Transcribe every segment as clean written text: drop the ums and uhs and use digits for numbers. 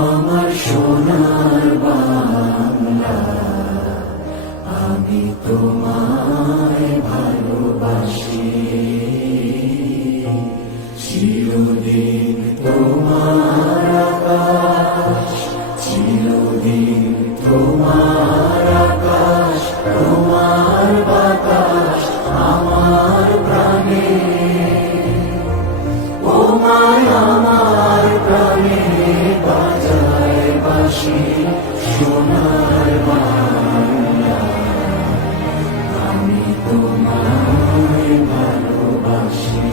আমার সোনার বাংলা, আমি তোমায় ভালোবাসি। চিরদিন তোমার আকাশ, চিরদিন তোমার আকাশ, তোমার বাতাস আমার প্রাণে। ও মায় আমার প্রাণে বাজায় বাঁশি সোনার বাংলা, আমি তোমায় ভালোবাসি।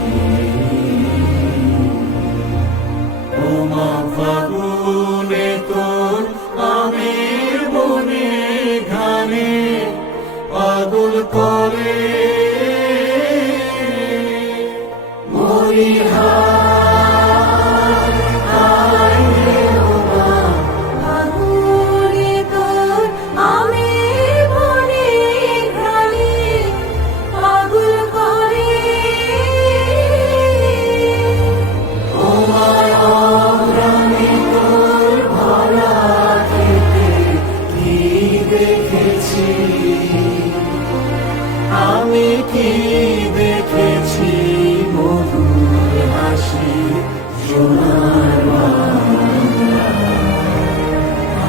ও মা ফাগুনে তোর আমের বনে ঘানে পাগল করে ফাগুনে তোর আমের বনে ঘ্রাণে পাগল করে। ও মায় অগ্রাণে তোর ভরা খেতে কি দেখেছি, আমি কি দেখেছি মধুর হাসি সোনার বাংলা,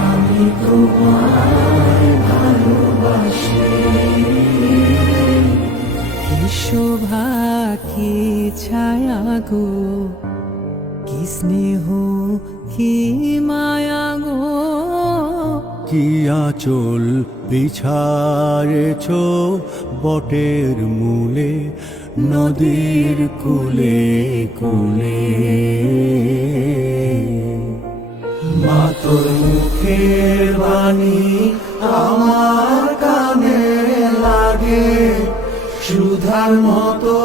আমি তোমায় ভালোবাসি। কি শোভা কি ছায়া গো, কি স্নেহ কি মায়া গো, কি আঁচল বিছারেছ বটের মূলে নদীর কূলে কূলে। মা তোর মুখের বাণী আমার কানে লাগে সুধার মতো।